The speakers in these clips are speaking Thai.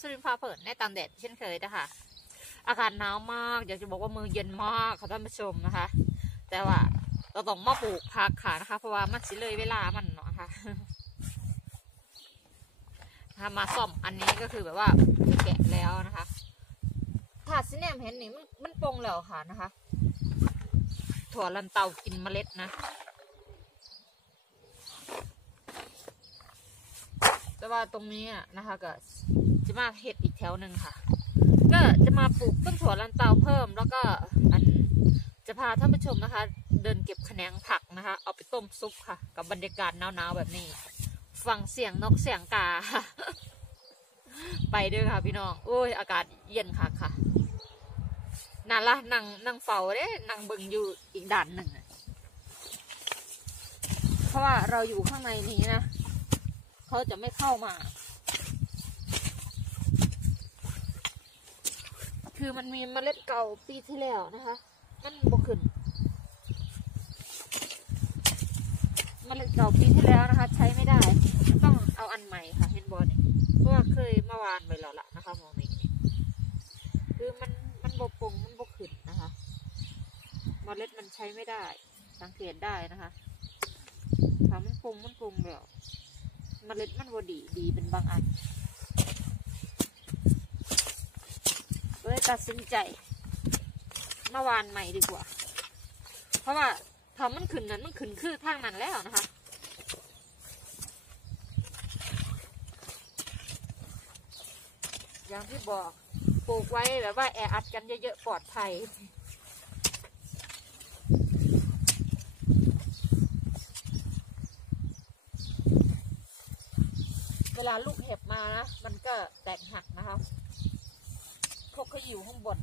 สุรินทร์พาเปิดในตามแดดเช่นเคยนะคะ อากาศหนาวมาก อยากจะบอกว่ามือเย็นมากค่ะท่านผู้ชมนะคะ แต่ว่าเราต้องมาปลูกผักค่ะนะคะ เพราะว่ามันสิเลยเวลามันเนาะค่ะนะคะมาซ่อมอันนี้ก็คือแบบว่าแกะแล้วนะคะถ้าซิแนมเห็นนี่มันมันปรงแล้วค่ะนะคะ ถั่วลันเตากินเมล็ดนะ แต่ว่าตรงนี้นะคะก็ จะมาเห็ดอีกแถวหนึ่งค่ะ ก็จะมาปลูกต้นถั่วลันเตาเพิ่ม แล้วก็อันจะพาท่านผู้ชมนะคะ เดินเก็บแขนงผักนะคะ เอาไปต้มซุปค่ะ กับบรรยากาศหนาวๆแบบนี้ ฟังเสียงนกเสียงกา ไปด้วยค่ะพี่น้องโอ้ยอากาศเย็นค่ะค่ะนั่นละนั่งนั่งเฝ้าเด้นั่งเบิ่งอยู่อีกด่านหนึ่งเพราะว่าเราอยู่ข้างในนี้นะ เขาจะไม่เข้ามา คือมันมีเมล็ดเก่าปีที่แล้วนะคะ มันบกขึ้นเมล็ดเก่าปีที่แล้วนะคะ ใช้ไม่ได้ ต้องเอาอันใหม่ค่ะเห็นบอลนี่เพราะว่าเคยเมื่อวานไปแล้วล่ะนะคะมองนี้คือมันมันบกปงมันบกขึ้นนะคะเมล็ดมันใช้ไม่ได้ สังเกตได้นะคะถ้ามันปงมันปงแล้วเมล็ดมันบดีดีเป็นบางอันเลย ตัดสินใจเมื่อวานใหม่ดีกว่า เพราะว่าถ้ามันขึ้นนั้นมันขึ้นคือทางนั้นแล้วนะคะอย่างที่บอกปลูกไว้แบบว่าแออัดกันเยอะๆปลอดภัยเวลาลูกเห็บมานะมันก็แตกหักนะคะ กเขาอยู่ข้างบน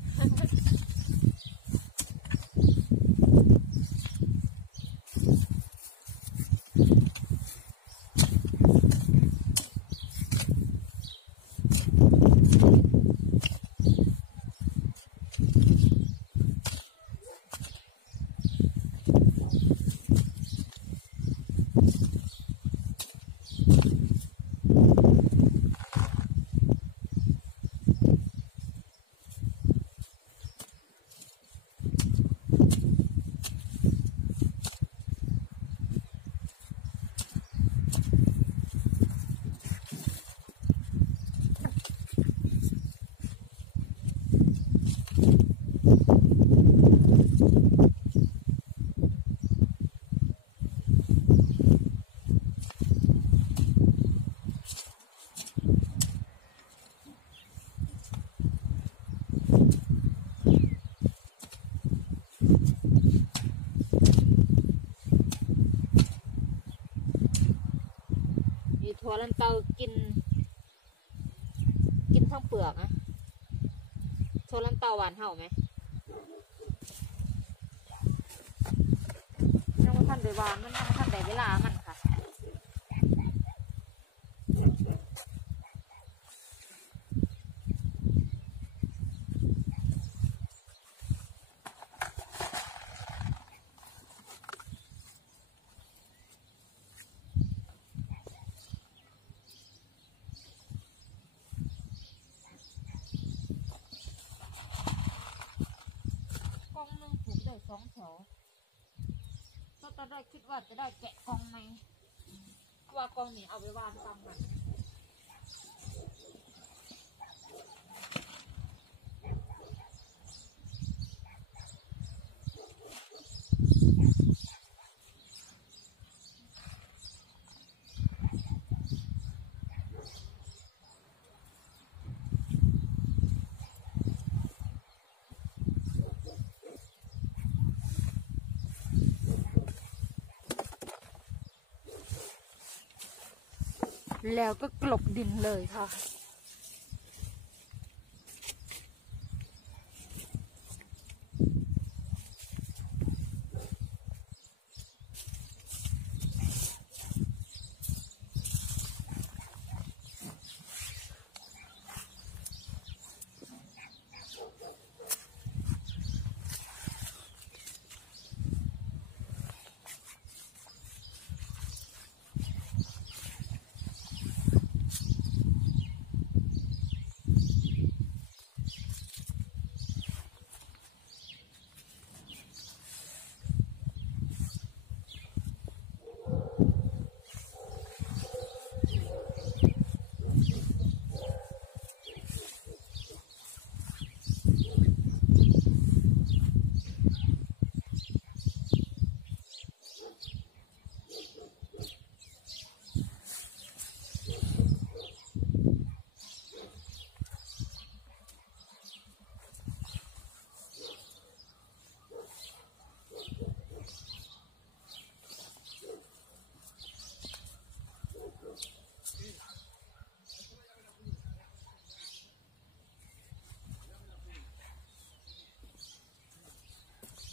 ถั่วลันเตากิน กินทั้งเปลือกอะถั่วลันเตาหวานเห่าไหมยังไม่ทันได้หวานมันยังไม่ทันได้เวลามันค่ะ กองหนึ่งปลูกได้ สองแถวก็ตอนแรกคิดว่าจะได้แกะกองไหมว่ากองนี้เอาไปวางตามมัน แล้วก็กลบดินเลยค่ะ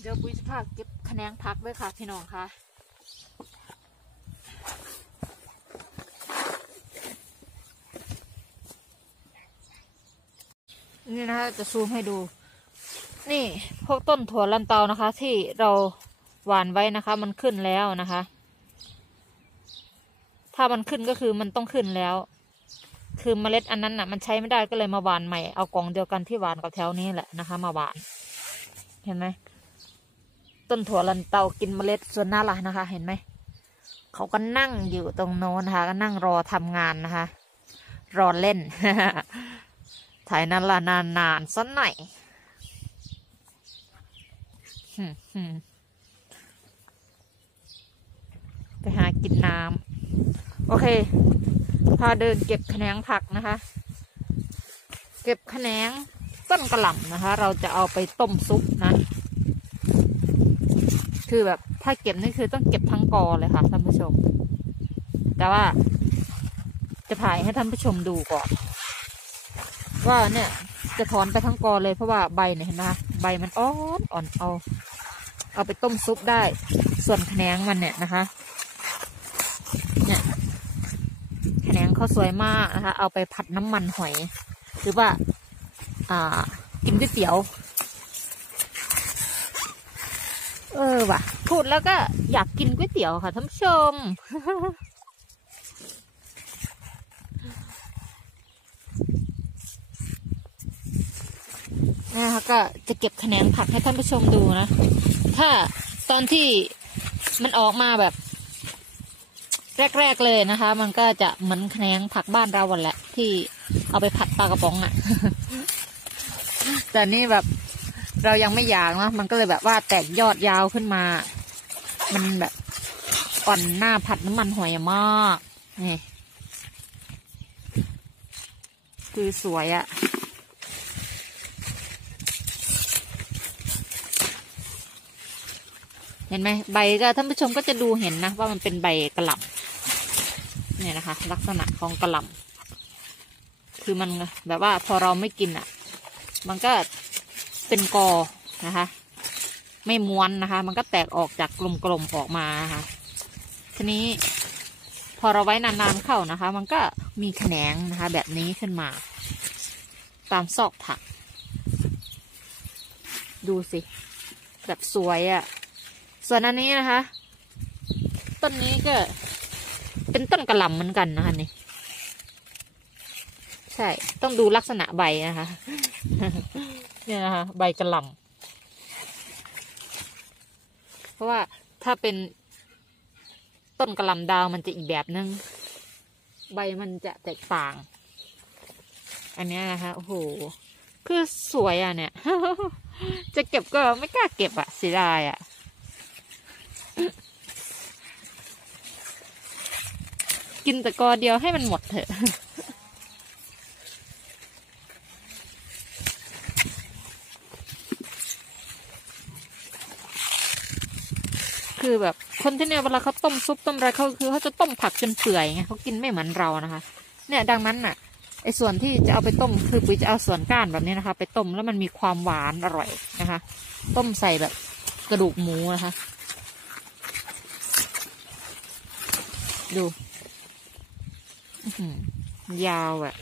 เดี๋ยวปุ้ยจะพาเก็บแขนงพักด้วยค่ะ พี่น้องค่ะนี่นะคะจะซูมให้ดู นี่พวกต้นถั่วลันเตานะคะ ที่เราหว่านไว้นะคะ มันขึ้นแล้วนะคะ ถ้ามันขึ้นก็คือมันต้องขึ้นแล้ว คือเมล็ดอันนั้นน่ะ มันใช้ไม่ได้ก็เลยมาหว่านใหม่เอากล่องเดียวกันที่หว่านกับแถวนี้แหละนะคะ มาหว่าน เห็นไหม ต้นถั่วลันเตากินเมล็ดส่วนหน้าละนะคะ เห็นไหมเขาก็นั่งอยู่ตรงโน้นนะคะ ก็นั่งรอทำงานนะคะ รอเล่นถ่ายนานละนานนานๆสักหน่อยไปหากินน้ำโอเค พาเดินเก็บแขนงผักนะคะ เก็บแขนงต้นกระหล่ำนะคะ เราจะเอาไปต้มซุปนะ คือแบบถ้าเก็บนี่คือต้องเก็บทั้งกอเลยค่ะท่านผู้ชม แต่ว่า จะถ่ายให้ท่านผู้ชมดูก่อน ว่าเนี่ย จะถอนไปทั้งกอเลยเพราะว่าใบเนี่ยเห็นไหมคะใบมันอ่อนอ่อนเอา เอาไปต้มซุปได้ ส่วนแขนงมันเนี่ยนะคะ เนี่ยแขนงเขาสวยมากนะคะ เอาไปผัดน้ำมันหอย หรือว่า อ่า กินก๋วยเตี๋ยว เออว่ะ พูดแล้วก็อยากกินก๋วยเตี๋ยวค่ะท่านผู้ชม นะคะก็จะเก็บแขนงผักให้ท่านผู้ชมดูนะ ถ้าตอนที่มันออกมาแบบ แรก ๆ เลยนะคะ มันก็จะเหมือนแขนงผักบ้านเราวันแหละ ที่เอาไปผัดปลากระป๋องอะ่ะ แต่นี่แบบ เรายังไม่อยากเนาะมันก็เลยแบบว่าแตกยอดยาวขึ้นมา มันแบบอ่อนหน้าผัดน้ำมันหอยมากนี่คือสวยอะ่ะเห็นไหมใบก็ท่านผู้ชมก็จะดูเห็นนะ ว่ามันเป็นใบกระหล่ำเนี่ยนะคะ ลักษณะของกระหล่ำคือมันแบบว่าพอเราไม่กินอะ มันก็ เป็นกอนะคะ ไม่ม้วนนะคะ มันก็แตกออกจากกลมๆออกมานะคะ ทีนี้ พอเราไว้นานๆเข้านะคะ มันก็มีแขนงนะคะ แบบนี้ขึ้นมา ตามซอกผัก ดูสิ แบบสวยอะ่ะ ส่วนอันนี้นะคะ ต้นนี้ก็เป็นต้นกระหล่ำเหมือนกันนะคะนี่ใช่ ต้องดูลักษณะใบนะคะ เนี่ยนะคะใบกระหล่ำเพราะว่าถ้าเป็นต้นกระหล่ำดาวมันจะอีกแบบนึง ใบมันจะแตกต่าง อันนี้นะคะโอ้โหคือสวยอะเนี่ย จะเก็บก็ไม่กล้าเก็บอะเสียดายอะกินแต่กอเดียวให้มันหมดเถอะ คือแบบคนที่เนี่ยเวลาเขาต้มซุปต้มอะไรเขาคือเขาจะต้มผักจนเปื่อยไงเขากินไม่เหมือนเรานะคะ เนี่ยดังนั้นน่ะไอ้ส่วนที่จะเอาไปต้มคือปุ๋ยจะเอาส่วนก้านแบบนี้นะคะ ไปต้มแล้วมันมีความหวานอร่อยนะคะ ต้มใส่แบบกระดูกหมูนะคะ ดูอื้อหือยาวอะ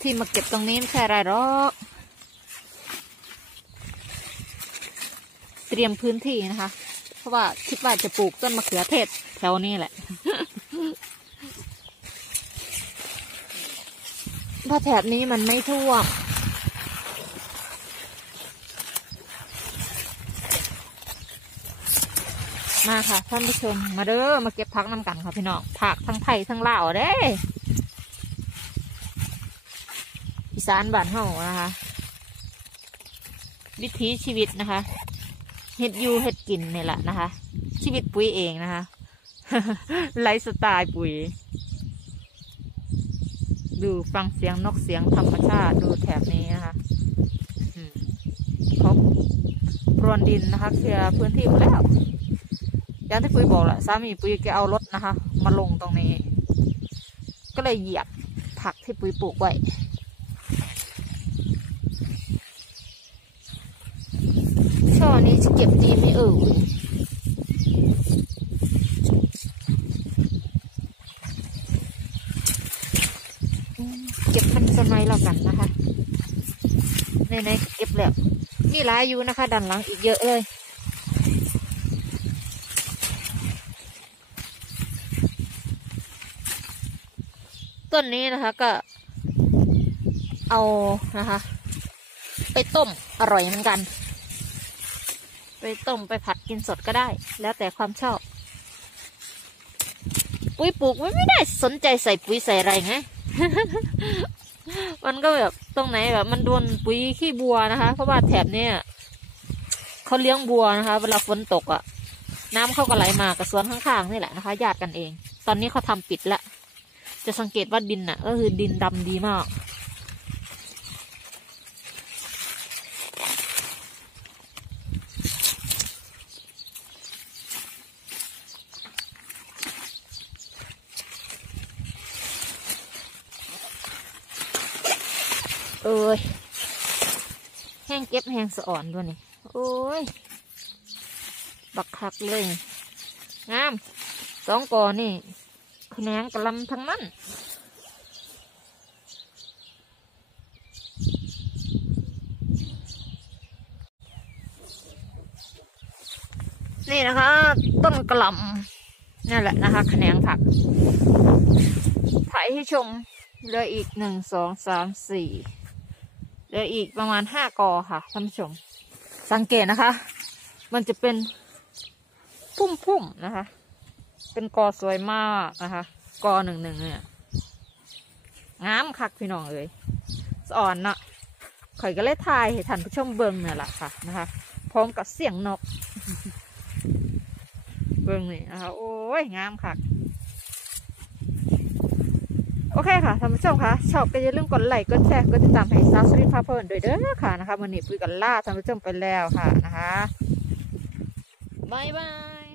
ที่มาเก็บตรงนี้ไม่ใช่อะไรหรอก เตรียมพื้นที่นะคะ เพราะว่าคิดว่าจะปลูกต้นมะเขือเทศแถวนี้แหละเพราะแถบนี้มันไม่ท่วมมาค่ะท่านผู้ชมมาเด้อมาเก็บผักน้ำกันค่ะพี่น้องผักทั้งไทยทั้งลาวเด้อีสานบ้านเฮานะคะ วิถีชีวิตนะคะ เห็ดอยูเห็ดกินเนี่ยแหละนะคะ ชีวิตปุ๋ยเองนะคะไลฟ์สไตล์ปุ๋ย ดูฟังเสียงนกเสียงธรรมชาติดูแถบนี้นะคะเขาปรวนดินนะคะเคลียร์พื้นที่หมดแล้วอย่างที่ปุ้ยบอกแหละสามีปุ้ยแกเอารถนะคะ มาลงตรงนี้ ก็เลยเหยียบผักที่ปุ้ยปลูกไว้ อนี้จะเก็บดีไหมเอ่ยอืมเก็บมันสมัยแล้วกันนะคะในๆเก็บแล้วมีหลายอยู่นะคะด้านหลังอีกเยอะเลยต้นนี้นะคะก็เอานะคะ ไปต้มอร่อยเหมือนกัน ต้มไปผัดกินสดก็ได้ แล้วแต่ความชอบ ปุ๋ยปลูกมันไม่ได้สนใจใส่ปุ๋ยใส่อะไรไงมันก็แบบตรงไหนแบบมันโดนปุ๋ยขี้บัวนะคะ เพราะว่าแถบเนี้ยเขาเลี้ยงบัวนะคะ เวลาฝนตกอะ่ะ น้ำเขาก็ไหลมากับสวนข้างๆนี่แหละนะคะญาติกันเอง ตอนนี้เขาทำปิดละจะสังเกตว่าดินน่ะ ก็คือดินดำดีมาก เอ้ยแห้งเก็บแห้งสะอ่อนด้วยนี่โอ้ย บักคักเลย งาม สองกอนี่แขนงกระลำทั้งนั้นนี่นะคะ ต้นกระลำนี่แหละนะคะแขนงผักถ่ายให้ชมเหลืออีกหนึ่งสองสามสี่ ลืออีกประมาณห้ากอค่ะท่านผู้ชม สังเกตนะคะ มันจะเป็นพุ่มๆนะคะ เป็นกอสวยมากนะคะ กอหนึ่งหนึ่งเนี่ยงามคักพี่น้องเอ้ยสอ่อนเนาะข่อยก็เลยทายให้ท่านผู้ชมเบิ่งเนี่ยแหละค่ะนะคะ พร้อมกับเสียงนก เบิ่งนี่นะคะโอ้ยงามคัก เคค่ะท่านผู้ชมคะชอบก็อย่าลืมกดไลค์กดแชร์กดติดตามให้ซาวสลิปพาเพลินด้วยเด้อค่ะนะคะวันนี้ปุ้ยกันล่าท่านผู้ชมไปแล้วค่ะนะคะบายบาย